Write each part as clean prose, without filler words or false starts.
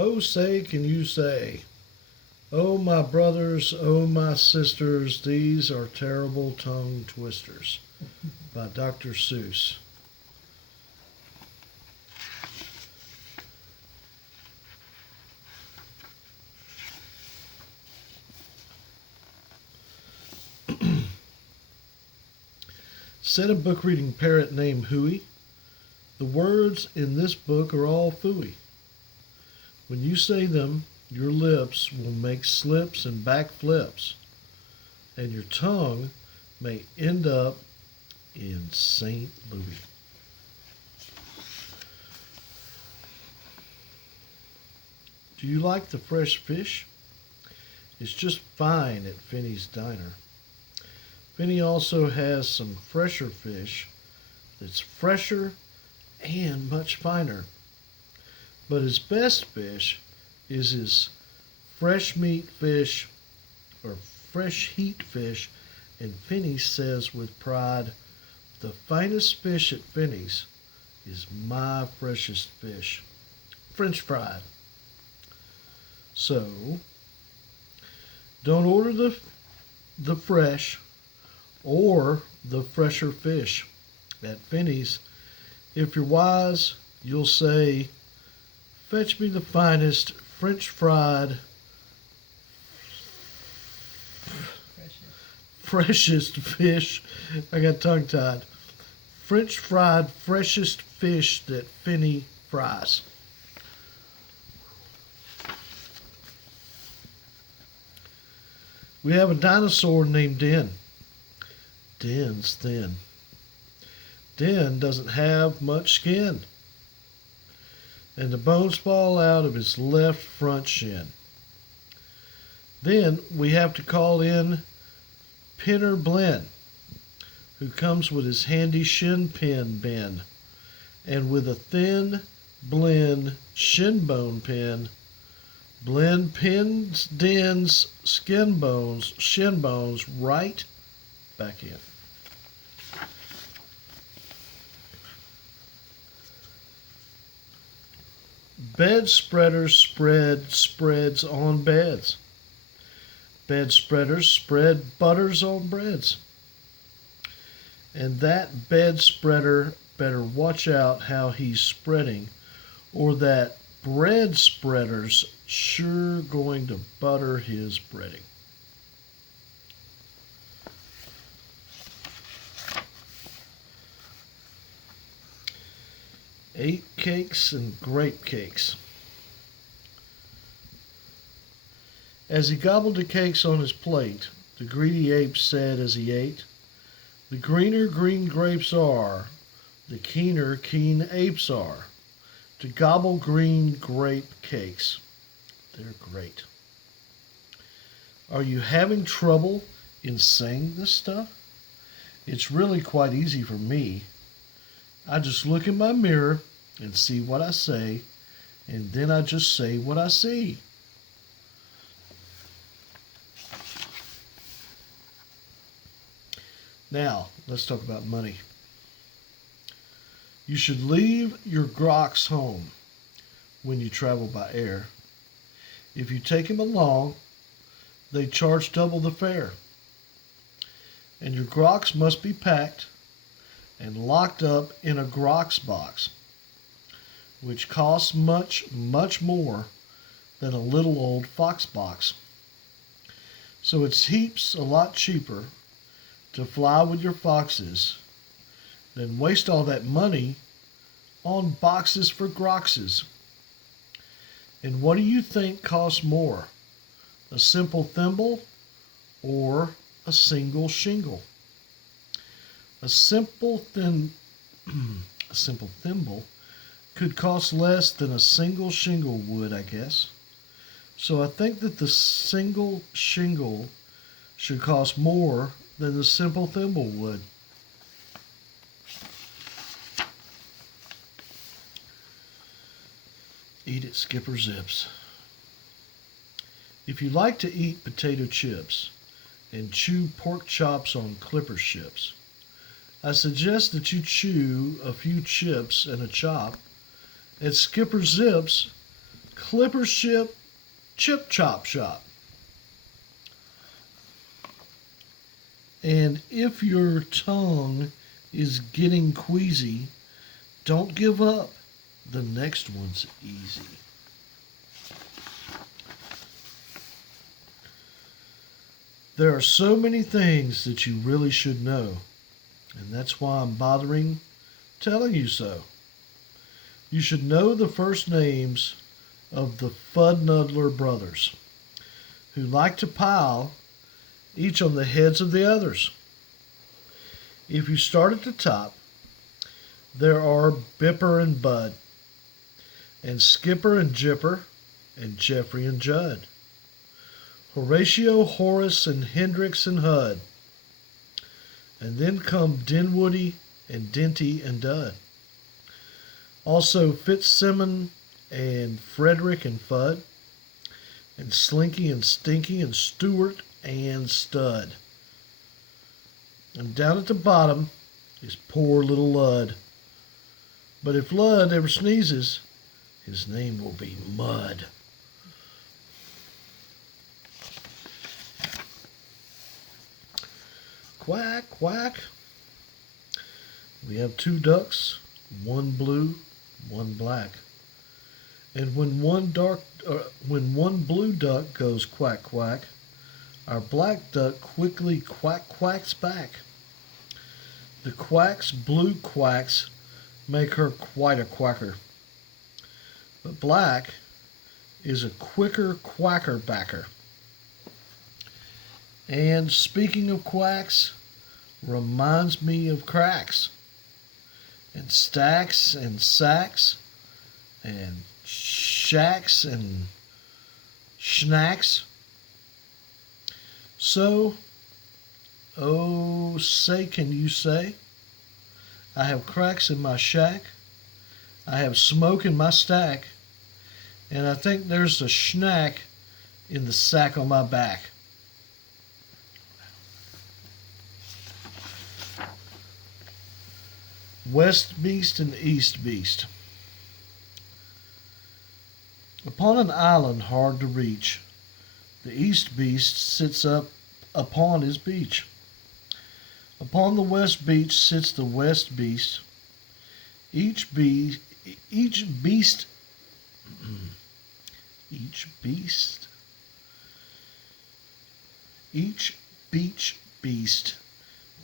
Oh, say, can you say, oh, my brothers, oh, my sisters, these are terrible tongue twisters by Dr. Seuss. Said a book reading parrot named Huey, the words in this book are all phooey. When you say them, your lips will make slips and back flips, and your tongue may end up in St. Louis. Do you like the fresh fish? It's just fine at Finney's Diner. Finney also has some fresher fish that's fresher and much finer. But his best fish is his fresh meat fish or fresh heat fish, and Finney says with pride, the finest fish at Finney's is my freshest fish, French fried. So, don't order the fresh or the fresher fish at Finney's. If you're wise, you'll say, fetch me the finest French fried, freshest fish. I got tongue tied. French fried, freshest fish that Finney fries. We have a dinosaur named Den. Den's thin. Den doesn't have much skin, and the bones fall out of his left front shin. Then we have to call in Pinner Blinn, who comes with his handy shin pin bin, and with a thin Blinn shin bone pin, Blinn pins Den's shin bones right back in. Bed spreaders spread spreads on beds. Bed spreaders spread butters on breads. And that bed spreader better watch out how he's spreading, or that bread spreader's sure going to butter his breading. Ape cakes and grape cakes. As he gobbled the cakes on his plate, the greedy ape said as he ate, the greener green grapes are, the keener keen apes are. To gobble green grape cakes, they're great. Are you having trouble in saying this stuff? It's really quite easy for me. I just look in my mirror and see what I say, and then I just say what I see. Now, let's talk about money. You should leave your grocs home when you travel by air. If you take them along, they charge double the fare. And your grocs must be packed and locked up in a grocs box, which costs much, much more than a little old fox box. So it's heaps a lot cheaper to fly with your foxes than waste all that money on boxes for groxes. And what do you think costs more, a simple thimble or a single shingle? A simple thimble could cost less than a single shingle would, I guess. So I think that the single shingle should cost more than the simple thimble would. Eat it, Skipper Zips. If you like to eat potato chips and chew pork chops on clipper ships, I suggest that you chew a few chips and a chop at Skipper Zips Clipper Ship Chip Chop Shop. And if your tongue is getting queasy, don't give up. The next one's easy. There are so many things that you really should know, and that's why I'm bothering telling you so. You should know the first names of the Fudnuddler brothers, who like to pile each on the heads of the others. If you start at the top, there are Bipper and Bud, and Skipper and Jipper, and Jeffrey and Judd, Horatio, Horace, and Hendrix and Hud, and then come Dinwoody and Denty and Dud. Also Fitzsimmon and Frederick and Fudd, and Slinky and Stinky and Stewart and Stud. And down at the bottom is poor little Lud. But if Lud ever sneezes, his name will be Mud. Quack, quack. We have 2 ducks, one blue, one black. And when one blue duck goes quack, quack, our black duck quickly quack, quacks back. The quack's blue quacks make her quite a quacker. But black is a quicker quacker backer. And speaking of quacks, reminds me of cracks, and stacks, and sacks, and shacks, and schnacks. So, oh, say, can you say, I have cracks in my shack, I have smoke in my stack, and I think there's a schnack in the sack on my back. West Beast and East Beast. Upon an island hard to reach, the East Beast sits up upon his beach. Upon the West Beach sits the West Beast. Each beast, each beach beast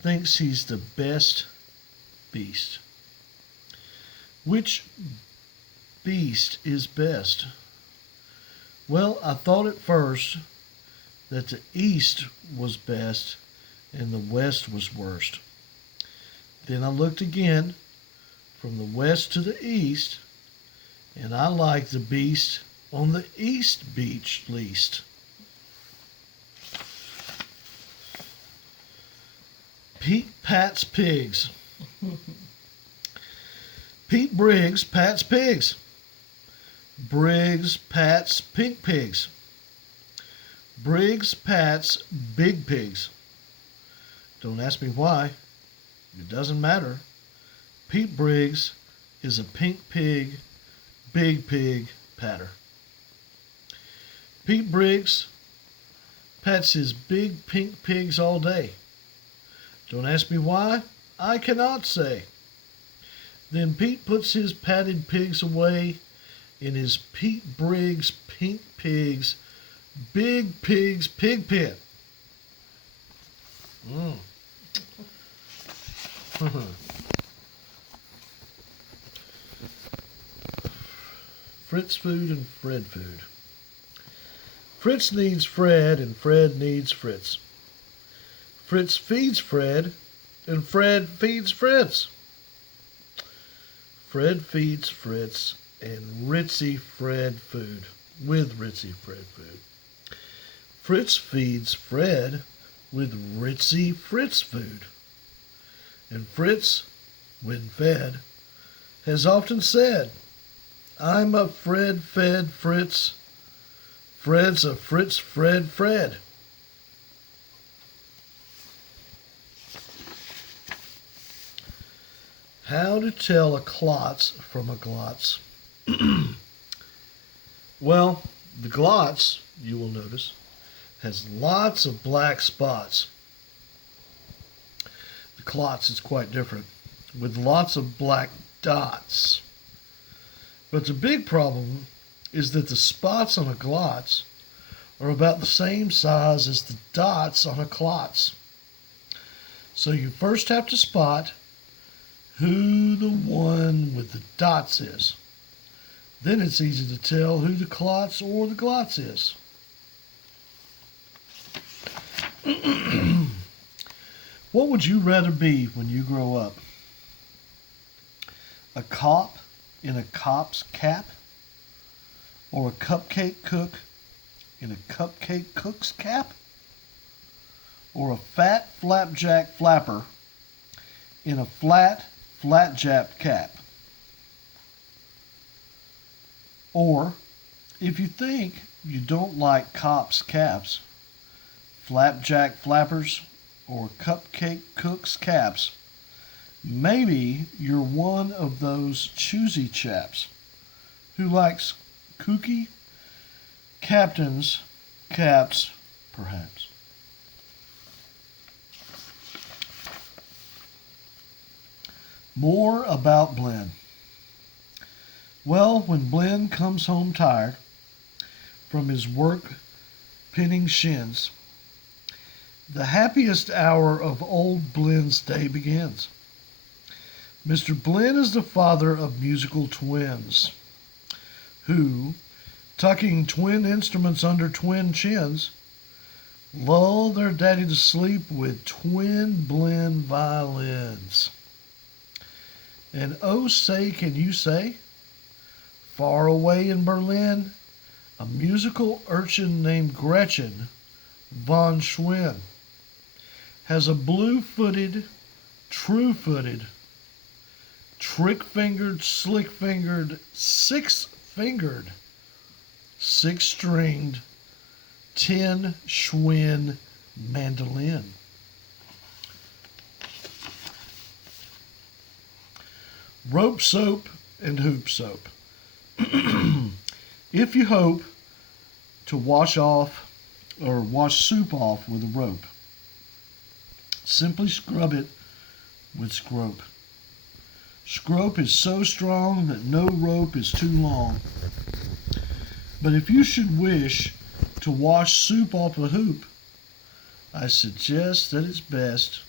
thinks he's the best beast. Which beast is best? Well, I thought at first that the East was best and the West was worst. Then I looked again from the West to the East, and I like the beast on the East Beach least. Pete Pat's Pigs. Pete Briggs Pat's Pigs. Briggs Pat's Pink Pigs. Briggs Pat's Big Pigs. Don't ask me why. It doesn't matter. Pete Briggs is a pink pig, big pig patter. Pete Briggs pats his big pink pigs all day. Don't ask me why. I cannot say. Then Pete puts his patted pigs away in his Pete Briggs Pink Pigs Big Pigs Pig Pit. Fritz food and Fred food. Fritz needs Fred and Fred needs Fritz. Fritz feeds Fred and Fred feeds Fritz. Fred feeds Fritz and Ritzy Fred food with Ritzy Fred food. Fritz feeds Fred with Ritzy Fritz food. And Fritz, when fed, has often said, I'm a Fred fed Fritz. Fred's a Fritz Fred Fred. How to tell a klotz from a glotz. Well, the glotts, you will notice, has lots of black spots. The clots is quite different, with lots of black dots. But the big problem is that the spots on a glotts are about the same size as the dots on a clots. So you first have to spot who the one with the dots is. Then it's easy to tell who the clots or the glotts is. What would you rather be when you grow up? A cop in a cop's cap? Or a cupcake cook in a cupcake cook's cap? Or a fat flapjack flapper in a flat-jack cap? Or, if you think you don't like cops' caps, flapjack flappers, or cupcake cooks' caps, maybe you're one of those choosy chaps who likes kooky captain's caps, perhaps. More about Blinn. Well, when Blinn comes home tired from his work pinning shins, the happiest hour of old Blinn's day begins. Mr. Blinn is the father of musical twins who, tucking twin instruments under twin chins, lull their daddy to sleep with twin Blinn violins. And oh, say, can you say, far away in Berlin, a musical urchin named Gretchen von Schwinn has a blue-footed, true-footed, trick-fingered, slick-fingered, six-fingered, six-stringed, tin Schwinn mandolin. Rope soap and hoop soap. If you hope to wash soup off with a rope, simply scrub it with scrope. Scrope is so strong that no rope is too long. But if you should wish to wash soup off a hoop, I suggest that it's best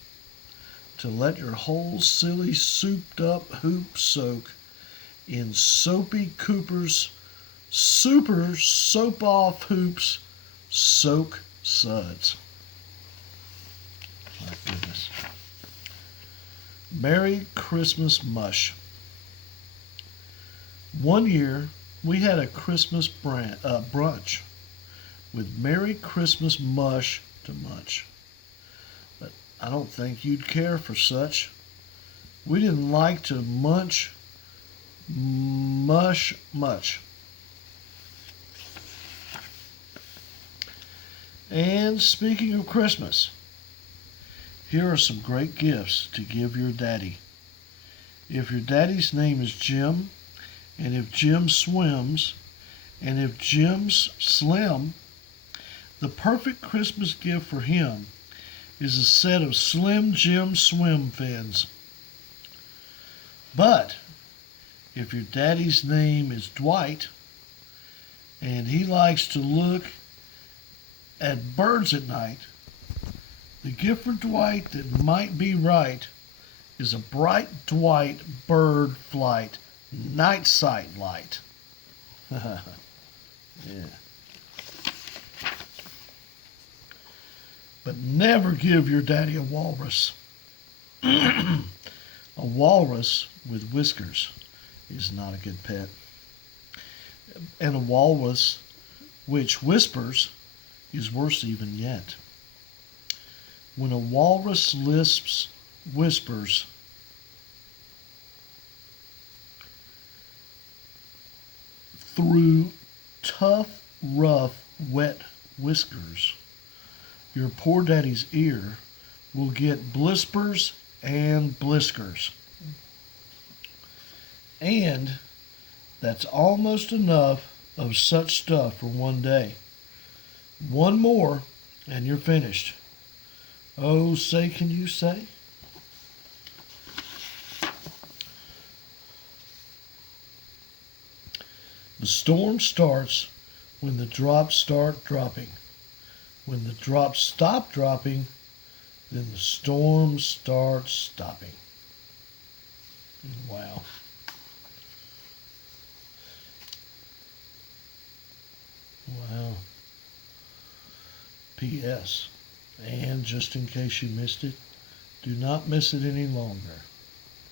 to let your whole silly souped up hoop soak in Soapy Cooper's Super Soap Off Hoops Soak Suds. My goodness. Merry Christmas Mush. One year we had a Christmas brunch with Merry Christmas mush to munch. But I don't think you'd care for such. We didn't like to mush much. And speaking of Christmas, here are some great gifts to give your daddy. If your daddy's name is Jim, and if Jim swims, and if Jim's slim, the perfect Christmas gift for him is a set of Slim Jim swim fins. But if your daddy's name is Dwight, and he likes to look at birds at night, the gift for Dwight that might be right is a bright Dwight bird flight night sight light. Yeah. But never give your daddy a walrus. A walrus with whiskers is not a good pet. And a walrus which whispers is worse even yet. When a walrus whispers, through tough, rough, wet whiskers, your poor daddy's ear will get blispers and bliskers. And that's almost enough of such stuff for one day. One more, and you're finished. Oh, say, can you say? The storm starts when the drops start dropping. When the drops stop dropping, then the storm starts stopping. Wow. Wow. P.S. And just in case you missed it, do not miss it any longer.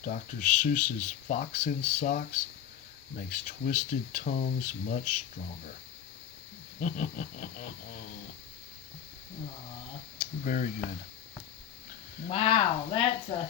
Dr. Seuss's Fox in Socks makes twisted tongues much stronger. Aw. Very good. Wow, that's a